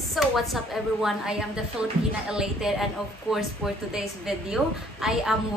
So what's up everyone, I am the Filipina Elated, and of course for today's video, I am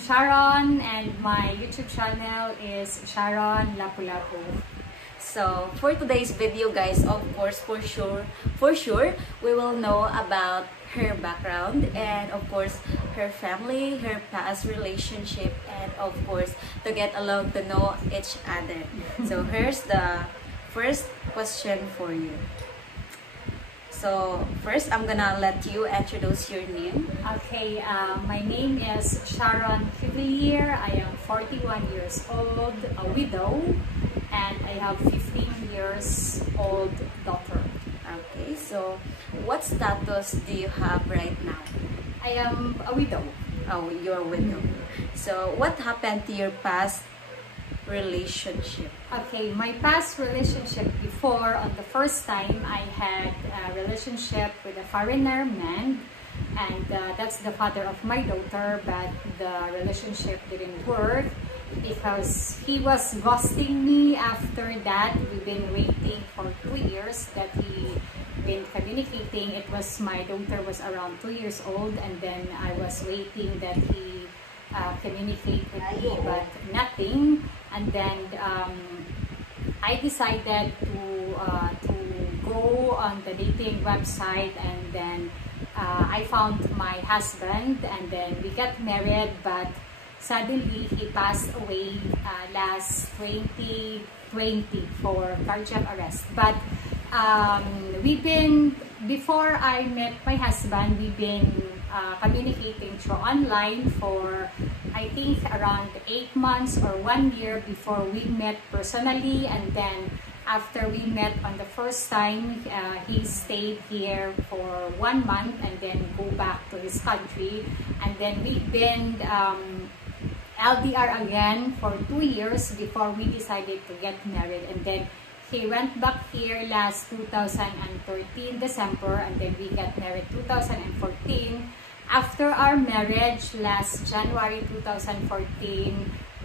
Sharon, and my YouTube channel is Sharon Lapu Lapu. So for today's video guys, of course for sure we will know about her background and of course her family, her past relationship, and of course to get along to know each other. So here's the first question for you. So first, I'm gonna let you introduce your name. Okay, my name is Sharon Lapu Lapu. I am 41 years old, a widow, and I have 15 years old daughter. Okay, so what status do you have right now? I am a widow. Oh, you're a widow. So what happened to your past relationship? Okay, my past relationship before, on the first time, I had a relationship with a foreigner man, and that's the father of my daughter, but the relationship didn't work because he was ghosting me. After that, we've been waiting for 2 years that he been communicating. It was, my daughter was around 2 years old, and then I was waiting that he communicate with me, but nothing. And then I decided to go on the dating website, and then I found my husband, and then we got married, but suddenly he passed away last 2020 for cardiac arrest. But before I met my husband, we've been communicating through online for I think around 8 months or 1 year before we met personally. And then after we met on the first time, he stayed here for 1 month and then go back to his country. And then we've been LDR again for 2 years before we decided to get married. And then he went back here last 2013 December, and then we got married 2014. After our marriage last January 2014,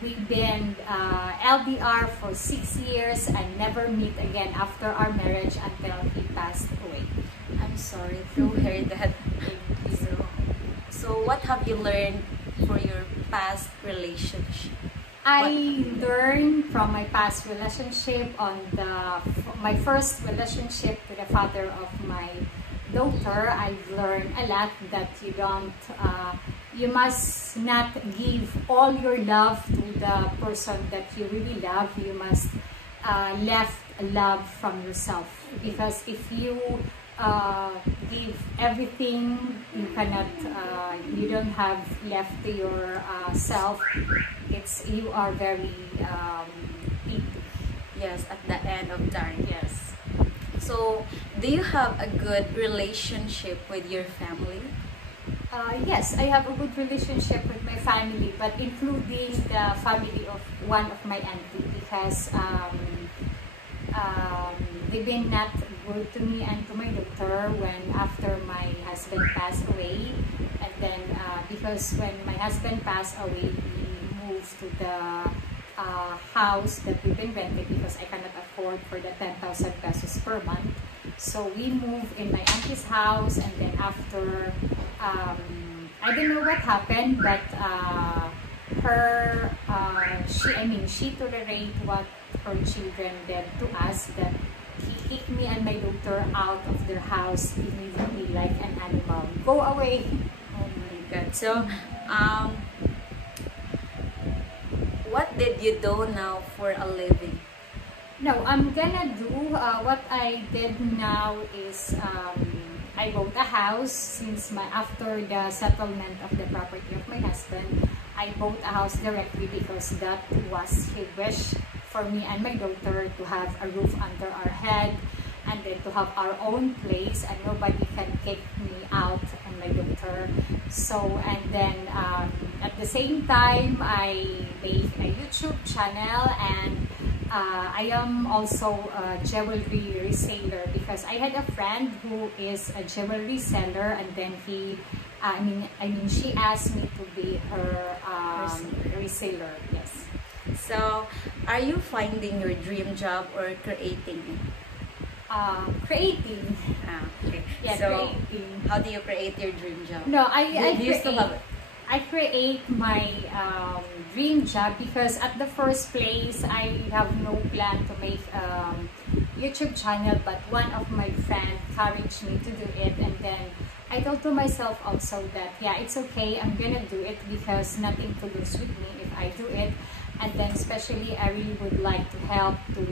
we've been LDR for 6 years and never meet again after our marriage until he passed away. I'm sorry to hear that. So what have you learned for your past relationship? I learned from my past relationship on my first relationship with the father of my daughter. I've learned a lot that you must not give all your love to the person that you really love. You must left love from yourself, because if you give everything, you don't have left to yourself. You are very empty. Yes, at the end of time. Yes. So, do you have a good relationship with your family? Yes, I have a good relationship with my family, but including the family of one of my auntie, because they've been not good to me and to my daughter after my husband passed away. And then because when my husband passed away, we moved to the house that we've been renting because I cannot afford for the 10,000 pesos per month. So we moved in my auntie's house, and then after I don't know what happened, but she tolerate what her children did to us, that he kicked me and my daughter out of their house immediately like an animal. Go away. Oh my God. So what did you do now for a living? No, I'm gonna do what I did now is I bought a house after the settlement of the property of my husband. I bought a house directly because that was his wish for me and my daughter, to have a roof under our head, and then to have our own place, and nobody can kick me out and my daughter. So, and then at the same time, I made a YouTube channel, and I am also a jewelry reseller, because I had a friend who is a jewelry seller, and then she asked me to be her reseller. Yes. So, are you finding your dream job or creating it? creating. Okay. Yeah, So, creating. how do you create your dream job? No, Do you still have it? I create my dream job because at the first place I have no plan to make YouTube channel, but one of my friends encouraged me to do it, and then I told to myself also that yeah, it's okay, I'm gonna do it because nothing to lose with me if I do it. And then especially I really would like to help to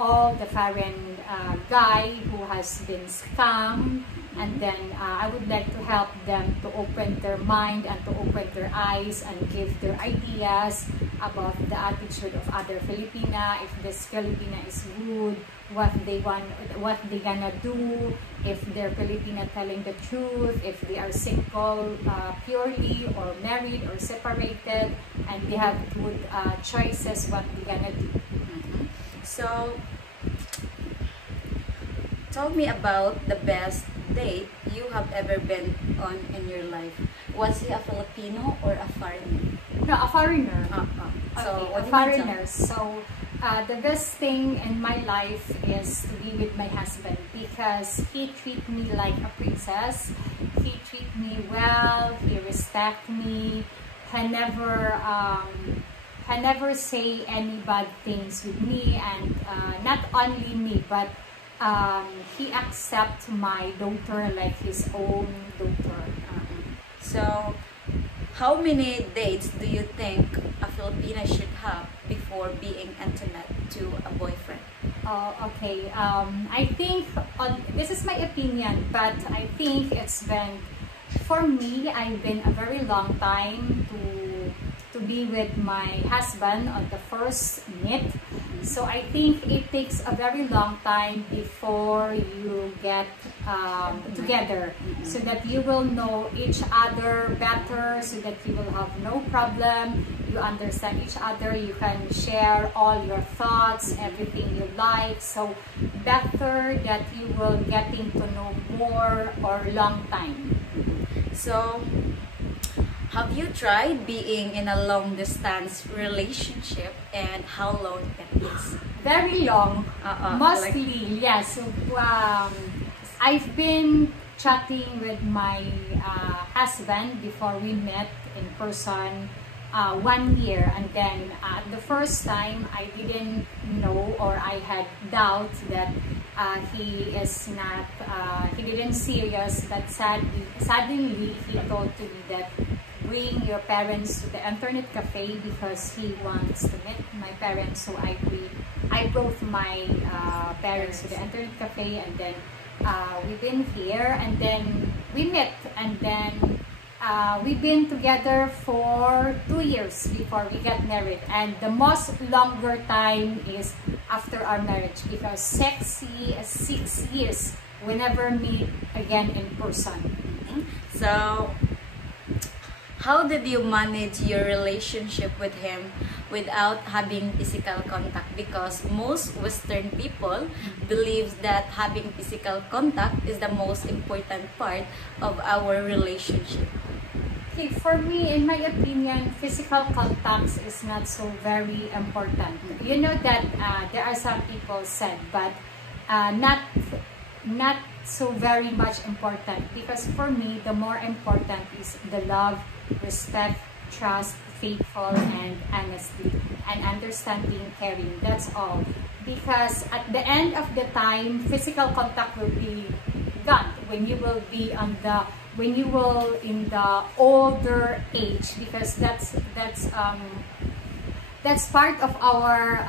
all the foreign guy who has been scammed, and then I would like to help them to open their mind and to open their eyes and give their ideas about the attitude of other Filipina, if this Filipina is good, what they want, what they gonna do, if they're Filipina telling the truth, if they are single purely, or married or separated, and they have good choices what they gonna do. So, tell me about the best date you have ever been on in your life. Was he a Filipino or a foreigner? No, a foreigner. So, Okay, what a do you mean, foreigner. So, the best thing in my life is to be with my husband because he treat me like a princess. He treat me well. He respect me. He never say any bad things with me, and not only me, but he accept my daughter like his own daughter. So, how many dates do you think a Filipina should have before being intimate to a boyfriend? Okay. I think this is my opinion, but I think it's been, for me, I've been a very long time to be with my husband on the first meet. So I think it takes a very long time before you get together, so that you will know each other better, so that you will have no problem, you understand each other, you can share all your thoughts, everything you like. So better that you will getting to know more or long time. So, have you tried being in a long distance relationship, and how long it is? Very long, mostly, yes. So, I've been chatting with my husband before we met in person 1 year, and then the first time I didn't know, or I had doubt that he is not, he didn't serious, but suddenly he told to me that bring your parents to the internet cafe because he wants to meet my parents. So I brought my parents to the internet cafe, and then we've been here, and then we met, and then we've been together for 2 years before we got married, and the most longer time is after our marriage because 6 years we never meet again in person. So, how did you manage your relationship with him without having physical contact? Because most Western people believe that having physical contact is the most important part of our relationship. Okay, for me, in my opinion, physical contacts is not so very important. You know that there are some people said, but not so very much important, because for me, the more important is the love, respect, trust, faithful, and honesty, and understanding, caring. That's all. Because at the end of the time, physical contact will be gone when you will be in the older age, because that's part of our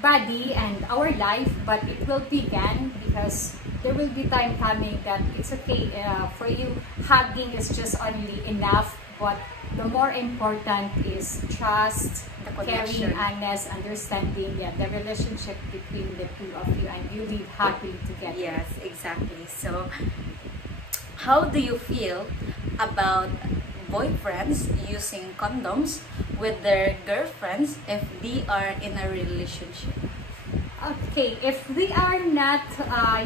body and our life, but it will be gone because there will be time coming that it's okay for you. Hugging is just only enough, but the more important is trust, caring, honest, understanding, the relationship between the two of you, and you live happily together. Yes, exactly. So, how do you feel about boyfriends using condoms with their girlfriends if they are in a relationship? Okay, if they are not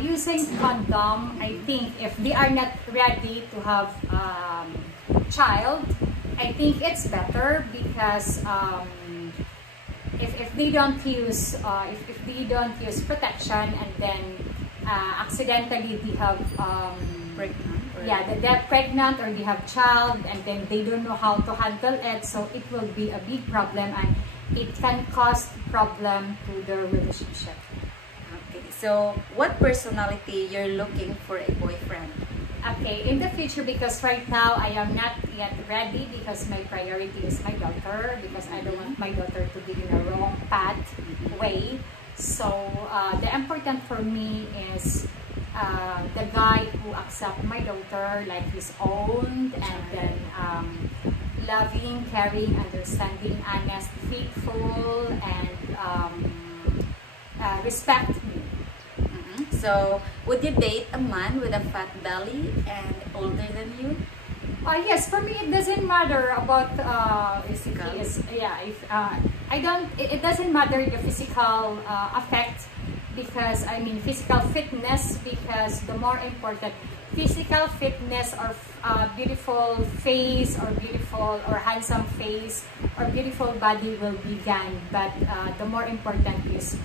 using condom, I think if they are not ready to have child, I think it's better because if they don't use if they we don't use protection and then accidentally they have Pregnant. yeah, they're pregnant or they have child and then they don't know how to handle it, so it will be a big problem and it can cause problem to the relationship. Okay, so what personality you're looking for a boyfriend? Okay, in the future, because right now I am not yet ready because my priority is my daughter, because I don't want my daughter to be in a wrong path way. So the important for me is the guy who accepts my daughter like his own, and then loving, caring, understanding, honest, faithful, and respect me. So, would you date a man with a fat belly and older than you? Yes, for me it doesn't matter about Physical. it doesn't matter the physical effect, because I mean physical fitness, because the more important physical fitness or beautiful face or beautiful or handsome face or beautiful body will be gained, but the more important is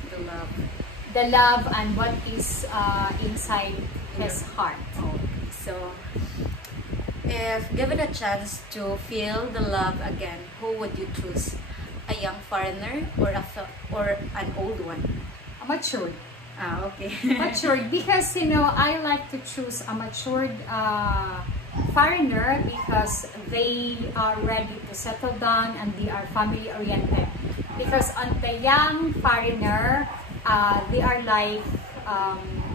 the love and what is inside his heart. Okay, so if given a chance to feel the love again, who would you choose? A young foreigner or an old one? Matured. Okay. Matured, because you know I like to choose a matured foreigner because they are ready to settle down and they are family oriented. Because on the young foreigner, they are like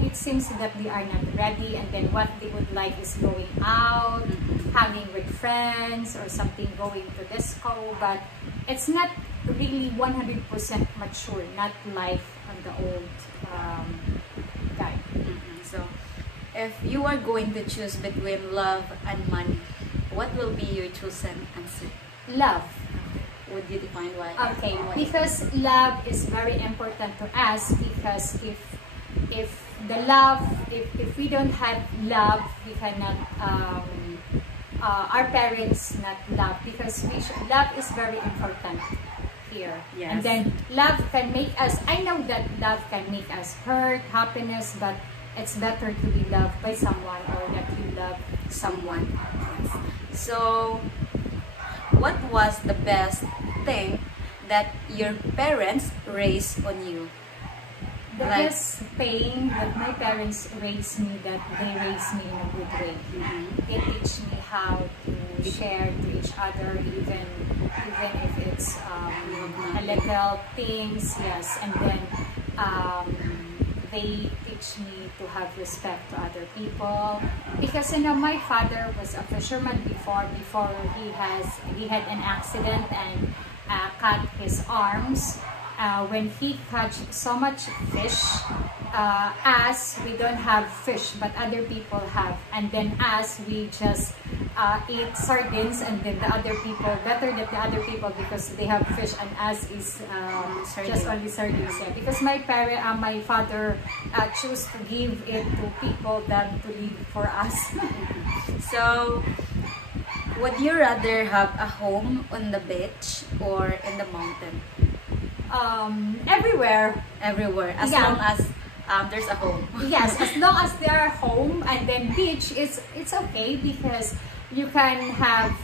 it seems that they are not ready, and then what they would like is going out, hanging with friends or something, going to disco, but it's not really 100% mature, not like on the old guy. So, if you are going to choose between love and money, what will be your chosen answer? Love. Would you define why? Okay, because love is very important to us, because if the love, if we don't have love, we cannot our parents not love, because love is very important here. Yes. And then love can make us, I know that love can make us hurt, happiness, but it's better to be loved by someone or that you love someone. Yes. So, what was the best thing that your parents raised on you? The best thing that my parents raised me, that they raised me in a good way. They teach me how to share to each other, even if it's a little things, yes. And then they teach me to have respect to other people, because you know my father was a fisherman before he had an accident and cut his arms. When he catch so much fish, us, we don't have fish, but other people have. And then us, we just eat sardines, and then the other people, better than the other people because they have fish, and us is just only sardines. Yeah. Because my father chose to give it to people than to leave for us. So, would you rather have a home on the beach or in the mountain? Everywhere. Everywhere, as Yeah. long as there's a home. Yes, as long as they are home, and then beach it's okay, because you can have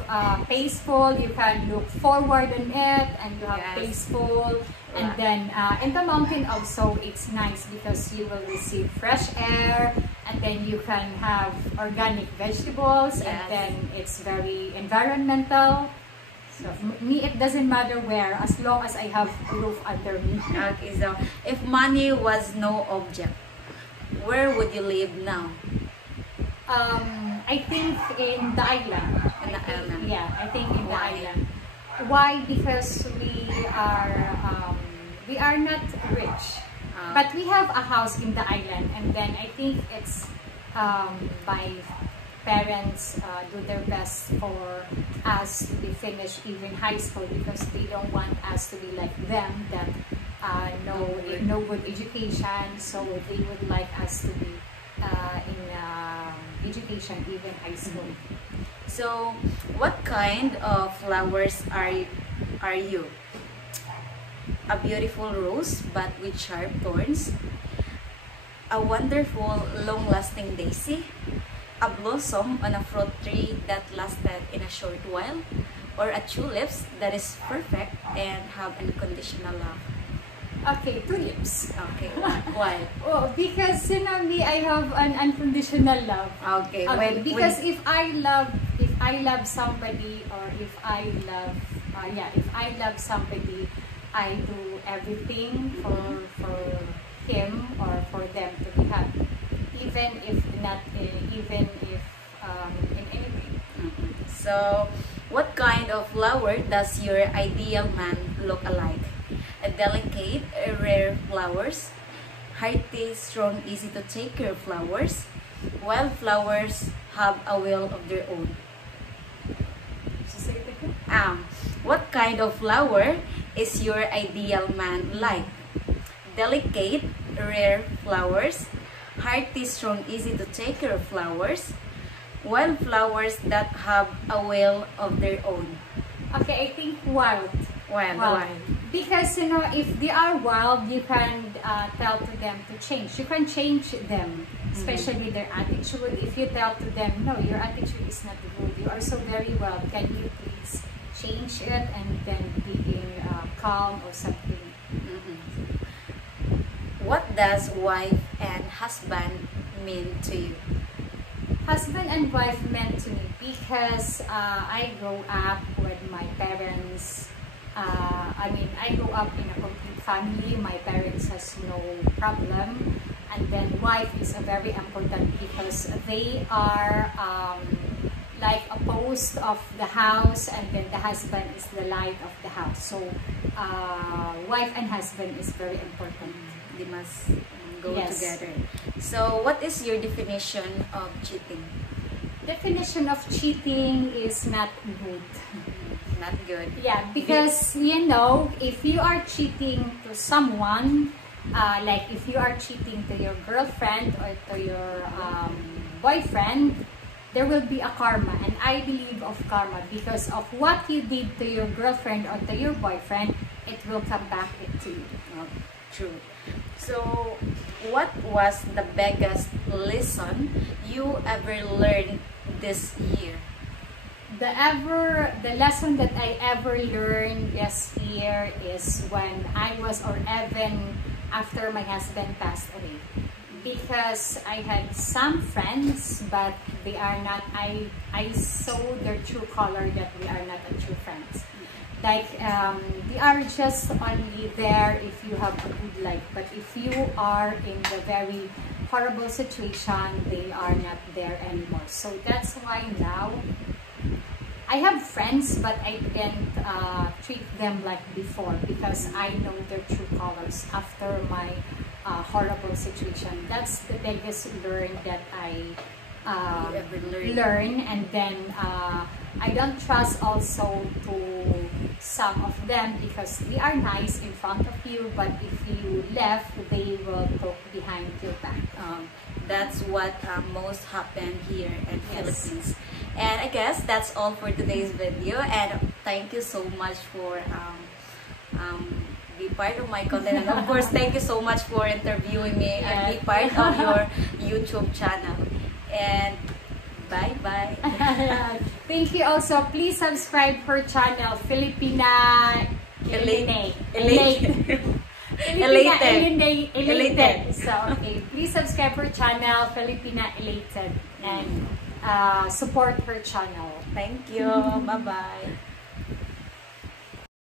peaceful, you can look forward on it, and you have Yes. peaceful. And then in the mountain also it's nice because you will receive fresh air, and then you can have organic vegetables, and Yes. then it's very environmental. So me, it doesn't matter where, as long as I have a roof under me. Okay, so if money was no object, where would you live now? I think in the island. In the island. Yeah, I think in the Why? island. Why? Because we are not rich, but we have a house in the island, and then I think it's my parents do their best for us to be finished even high school, because they don't want us to be like them, that no good education, so they would like us to be in education even high school. So, what kind of flowers are you? a beautiful rose but with sharp thorns, a wonderful long-lasting daisy, a blossom on a fruit tree that lasted in a short while, or a tulips that is perfect and have unconditional love? Okay, tulips. Okay, why? Oh, because you know me, I have an unconditional love. Okay, because if I love somebody, or if I love somebody, I do everything for him or for them to be happy, even if in any way. So, what kind of flower does your ideal man look alike? A delicate, rare flowers, hearty, strong, easy to take care of flowers. Wild flowers have a will of their own. What kind of flower is your ideal man like? Delicate, rare flowers, hearty, strong, easy to take care of flowers. Wild flowers that have a will of their own. Okay, I think wild. Wild. Because you know, if they are wild, you can tell to them to change. You can change them, especially their attitude. If you tell to them, no, your attitude is not good, you are so very wild, can you please change it, and then being calm or something. What does wife and husband mean to you? Husband and wife meant to me because I grew up with my parents. I grew up in a complete family. My parents has no problem, and then wife is a very important because they are like a post of the house, and then the husband is the light of the house. So wife and husband is very important. They must go Yes. together. So, what is your definition of cheating? Definition of cheating is not good. Not good. Yeah, because you know, if you are cheating to someone, like if you are cheating to your girlfriend or to your boyfriend, there will be a karma, and I believe of karma because of what you did to your girlfriend or to your boyfriend, it will come back to you. True. So, what was the biggest lesson you ever learned this year? The lesson that I ever learned this year is when I was, or even after my husband passed away. Because I had some friends, but they are not, I saw their true color that they are not a true friends. Like, they are just only there if you have a good life. But if you are in the very horrible situation, they are not there anymore. So that's why now, I have friends, but I didn't treat them like before because I know their true colors after my horrible situation. That's the biggest learn that I learn. And then I don't trust also to some of them because they are nice in front of you, but if you left, they will talk behind your back. That's what most happen here in Yes. Philippines. And I guess that's all for today's video. And thank you so much for be part of my content. And of course, thank you so much for interviewing me and be part of your YouTube channel. And bye-bye. Thank you also. Please subscribe her channel, Filipina Elated. Elated. So, okay. Please subscribe her channel, Filipina Elated. And support her channel. Thank you. Bye-bye.